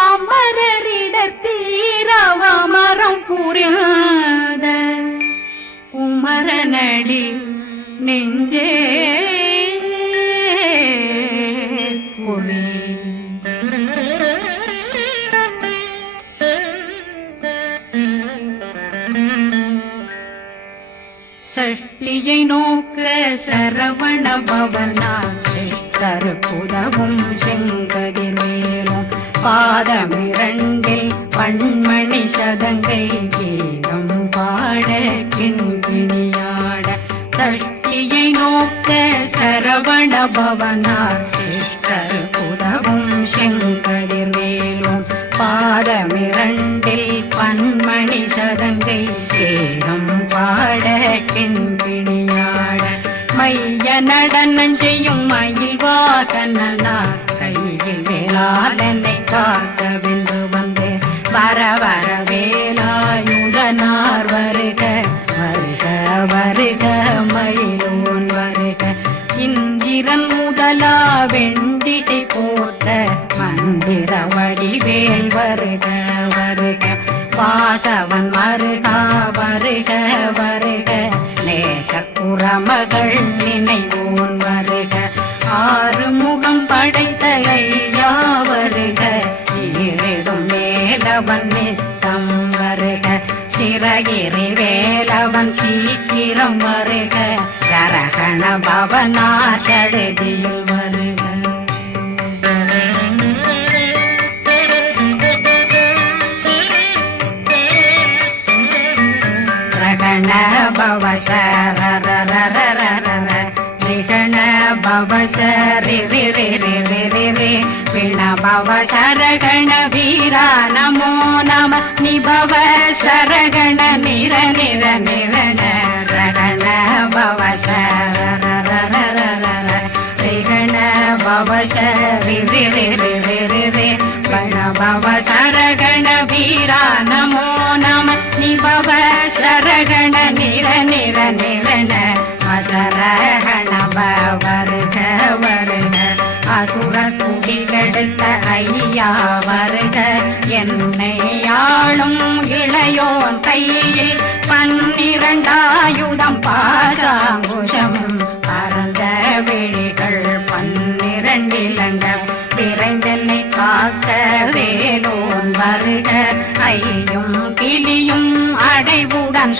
அமரரிடத்தீரவமரம் புரியாத குமரனடி நெஞ்சே குழி சஷ்டியை நோக்க சரவண பவனா சித்தர் புதவும் பாதமிரண்டில் பண்மணி சதங்கை கீதம் பாட கிண்கிணியாட சஷ்டியை நோக்க சரவண பவனார் சிஷ்டர் புதவும் செங்கதிர் மேலும் பாதமிரண்டில் பன்மணி சதங்கை கேகம் பாட கிண்கிணியாட மைய நடனம் செய்யும் மயில் வாகனார் வேளாளனை காக்க வென்று வந்து. வர வர வேலாயுதனார் வருக வருக வருக மயிலோன் வருக. இந்திரன் முதலா வெண்டிசை போட்ட மந்திர வடிவேல் வருக வருக. வாசவன் வருகா வருக வருக. நேச குரமகள் நினைவு சடுதியில் வருக. ரகண பவ சரரரரரரர ரிகண பவ சரகண வீரா நமோ. நம நிபவ சரகண நிர நிர. நிரண ரகண பவ பவ சரி சரகண வீரா நமோ நம நிபவ சரகண நிர நிர நிரண அசரகண வருக வருக அசுர ஐயா வருக என்னை ஆளும் இளையோன் கையில் பன்னிரண்டாயுதம் பாசாங்குஷம்.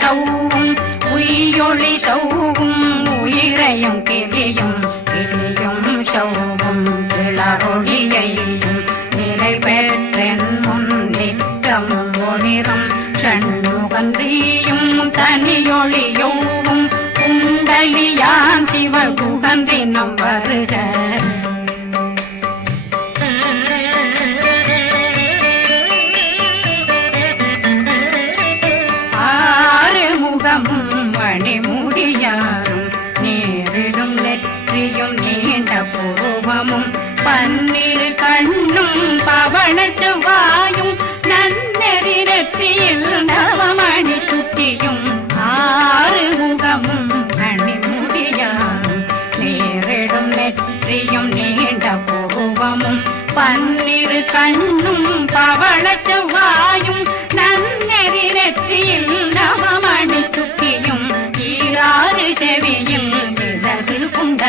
சௌவும் உயிரொளி சௌவும் உயிரையும் கிளியும் கிளியும் சௌவும் கிளறொழியையும் நிலை பெற்றென் முன் ஒளிரும் சண்முகந்தியும் தனியொளியோவும் குண்டலியான் சிவ குகந்தினம் வருக. முகமும் மணிமுடியாரும் நேரிடும் நெற்றியும் நீண்ட பூவமும் பன்னிரு கண்ணும் பவன வாயும் நன்னெறி நெற்றியில் நவமணி சுட்டியும் ஆறு முகமும் மணிமுடியாரும் நேரிடும் நெற்றியும் நீண்ட பூவமும் பன்னிரு கண்ணும் பவள வாயும்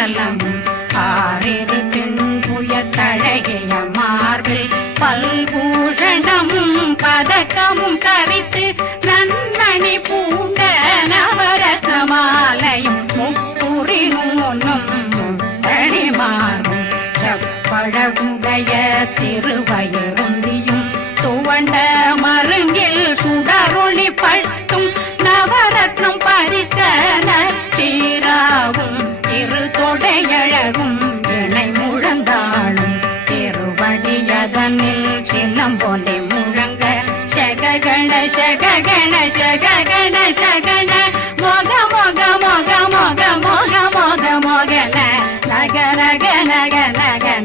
করলাম ಗಗನ ಗಗನ ಗಗನ ಮೋಗ ಮೋಗ ಮೋಗ ಮೋಗ ಮೋಗ ಮೋಗ ಮೋಗನ ನಗನ ಗನ ಗನ ಗನ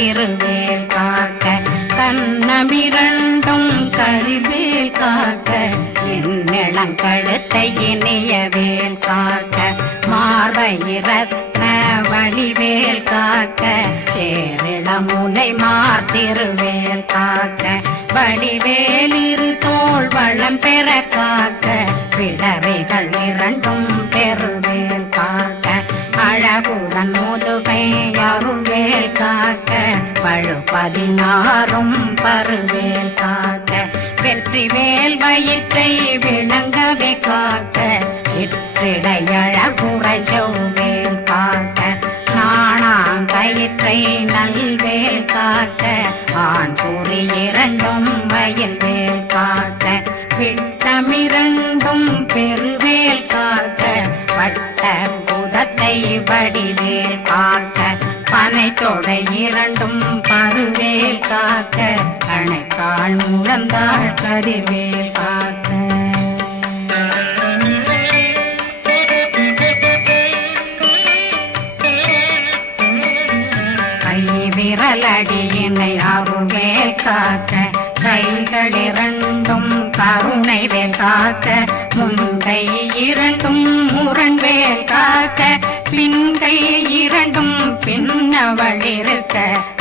கருவேல் காக்க. கண்ணமிரண்டும் கருவேல் காக்க. என்னிடம் கழுத்தை இணையவேல் காக்க. மார்பை வழிவேல் காக்க. சேரிடம் முனை மாத்திருவேல் காக்க. வடிவேல் இரு தோல் வளம் பெற காக்க. பிடவைகள் இரண்டும் பெருவேல் காக்க. அழகுடன் முதுகை அருள்வேல் காக்க. பழு பதினாறும் பருவேல் காக்க வெற்றி வேல் வயிற்றை விளங்கவே காக்க சிற்றிடையழகுறை செவ்வேல் காக்க நாணாங்கயிற்றை நல்வேல் காக்க ஆண் கூறி இரண்டும் வயல்வேல் காக்க விட்டமிரண்டும் பெருவேல் காக்க வட்ட குதத்தை வடிவேல் காக்க. தொடை இரண்டும் பருவேல் காக்க அணைக்கால் முழந்தாள் கதிர்வேல் காக்க. கை விரலடியினை அருவேல் காக்க கைகள் இரண்டும் கருணை வேல் காக்க முன்கை இரண்டும் முரண்வேல் காக்க பின்கை இரண்டும் பின்னவளிருக்க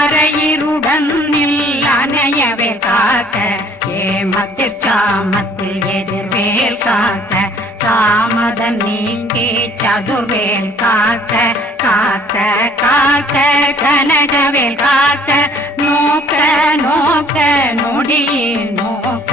அரையிருடன் அணையவே காக்க ஏமத்தில் காமத்தில் எதிர்வேல் காக்க தாமதம் நீங்கி சதுர்வேல் காக்க காக்க காக்க கனகவேல் காக்க நோக்க நோக்க நொடியில் நோக்க.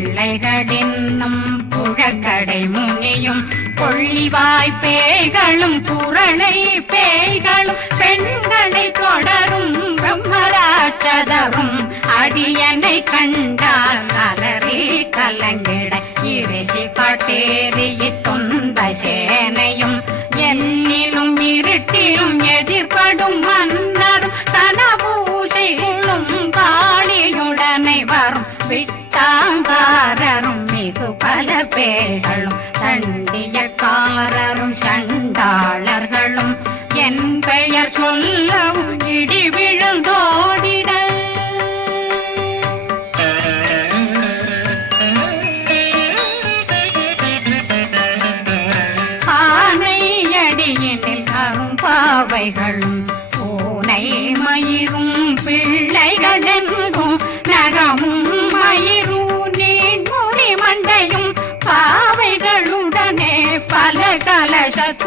பிள்ளைகளின்னும் புழக்கடை முனியும் கொள்ளிவாய் பேய்களும் குரணை பேய்களும் பெண்களை தொடரும் பிரம்மராட்சதரும் அடியனை கண்டால் அலறி கலங்கிட இறைசி காட்டேறி துன்ப சேனையும் கேளும்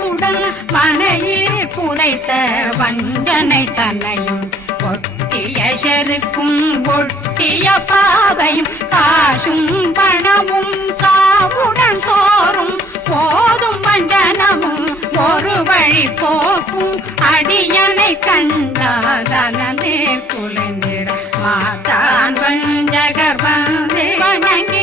கலசத்துடன் மனையில் புதைத்த வஞ்சனை தன்னையும் ஒட்டிய செருக்கும் ஒட்டிய பாதையும் காசும் பணமும் காவுடன் சோறும். போதும் வஞ்சனமும் ஒரு வழி போக்கும். அடியனை கண்டாதனே குளிந்திட மாதான் வஞ்சகர் வந்து வணங்கி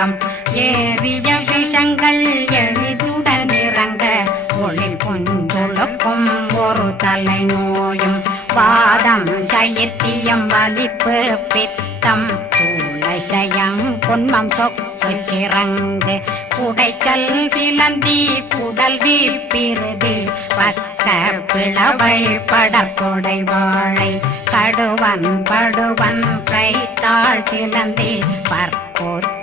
கடித்துயரங்கம் ஏறிய விஷங்கள் எளிதுடன் இறங்க ஒளில் புஞ்சுழுக்கும் ஒரு தலை நோயும். பாதம் சைத்தியம் வலிப்பு பித்தம். சூளைசயம் பொன்மம் சொக்கு சிறங்கு குடைச்சல் சிலந்தி குடல் வீப்பிருதி பக்க பிளவை படற்கொடை வாழை. கடுவன் படுவன் கைத்தாள் சிலந்தி. பர்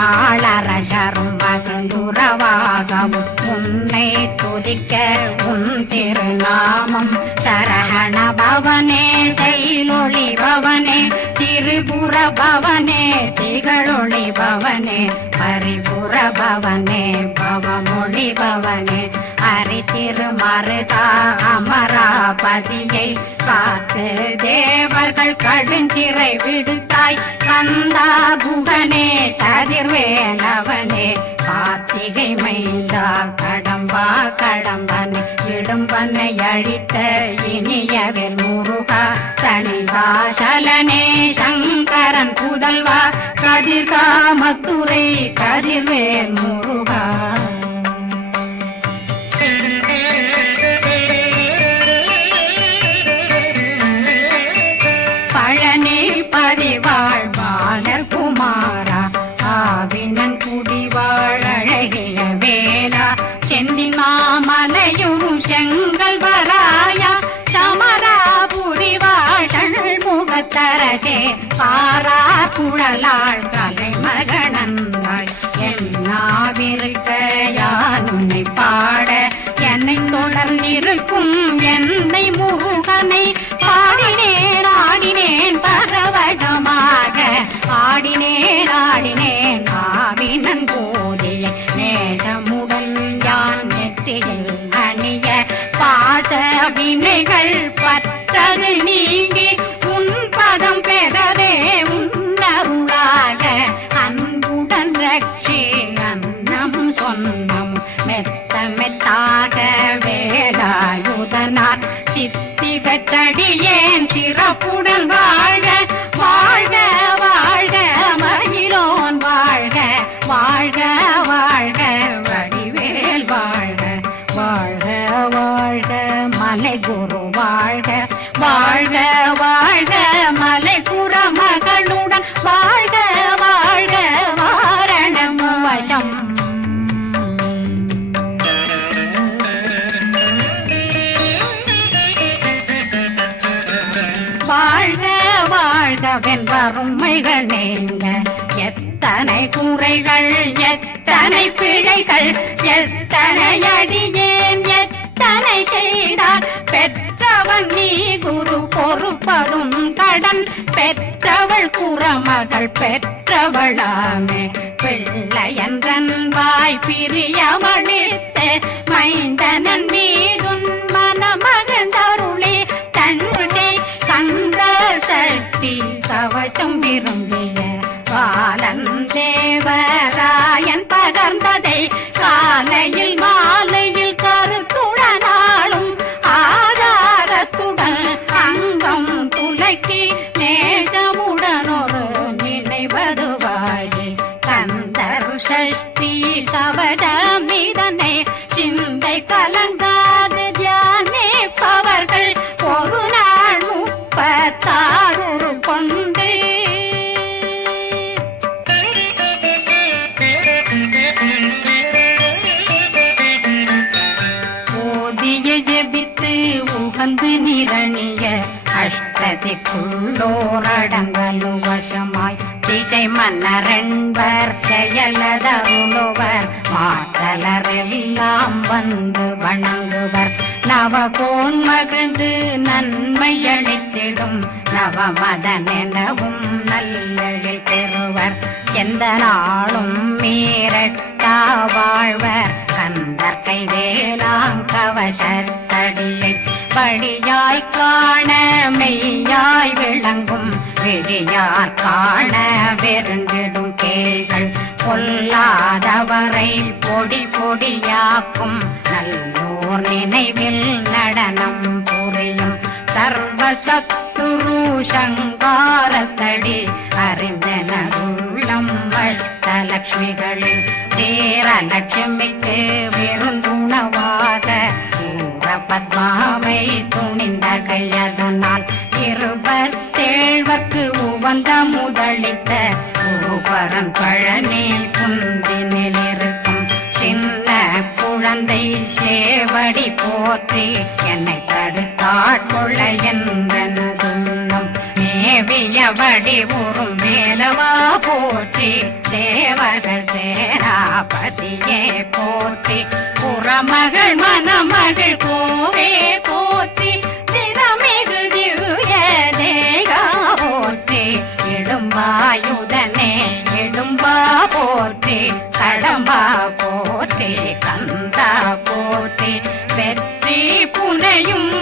நாளரசரும் மகிழ்ந்துறவாகவும் உன்னை துதிக்க உன் திருநாமம் சரகண பவனே செயலொளி பவனே திரிபுர பவனே திகழொளி பவனே பரிபுர பவனே பவமொழி பவனே. அரி திருமருதா அமராபதியை காத்து தேவர்கள் கடுஞ்சிறை விடுத்தாய். கந்தா குகனே கதிர்வேலவனே கார்த்திகை மைந்தா கடம்பா கடம்பனை. இடும்பனை அழித்த இனியவர் முருகா. தனிவாசலனே சங்கரன் புதல்வா. கதிர்காமத்துறை கதிர்வேல் முருகா. பதிவாழ் பாலர் குமாரா ஆவினன் குடிவாழழகிய வேளா செந்தி மாமலையும் செங்கல் வராயா சமரா புரிவாழ் முகத்தரசே பாரா குழலாள் ஆடினேன் ஆடினேன் மாவினன் போதிய நேசமுடன் யான் நெத்தியில் அணிய பாச வினைகள் பத்தது நீங்கி உன் பதம் பெறவே உன்னருளாக. அன்புடன் ரட்சி அன்னம் சொன்னம் மெத்த மெத்தாக வேலாயுதனார் சித்தி சிறப்புடன் குறைகள் எத்தனை பிழைகள் எத்தனை அடியேன் எத்தனை செய்தார் பெற்றவன் நீ குரு பொறுப்பதும் கடன். பெற்றவள் குறமகள் பெற்றவளாமே பிள்ளையன்றன் வாய் பிரியவழித்த மைந்தனன் மீதுன் மனமகந்தருளே தன்னை கந்த சக்தி கவசம் விரும்ப right? திசை மன்னரென்பர் செயலதருளுவர் மாற்றலரெல்லாம் வந்து வணங்குவர். நவகோன் மகிழ்ந்து நன்மை அளித்திடும் நவமதனெனவும் நல்லழில் பெறுவர். எந்த நாளும் மீறட்டா வாழ்வர். கந்தற்கை வேளாங்கவசத்தடியை படியாய் காண மெய்யாய் விளங்கும். விடியார் காண வெருண்டிடும் கேள்கள் பொல்லாதவரை பொடி பொடியாக்கும் நல்லோர் நினைவில் நடனம் புரியும் சர்வசத்துரு சங்காரத்தடி அறிந்தனருள்ளம் வட்டலட்சுமிகளின் தேரலட்சுமிக்கு விருந்துணவாக ஊர பத்மாவை துணிந்த கையதனால் இருபத்தேழ்வர்க்கு வந்த முதலித்த ஊபரன் பழனி குந்தினில் இருக்கும் சின்ன குழந்தை சேவடி போற்றி என்னை தடுத்தாட்கொள்ள என்றனதுள்ளம். மேவியபடி உறும் வேலவா போற்றி தேவர்கள் சேராபதியே போற்றி. புறமகள் மணமகள் கோவே போ போற்றி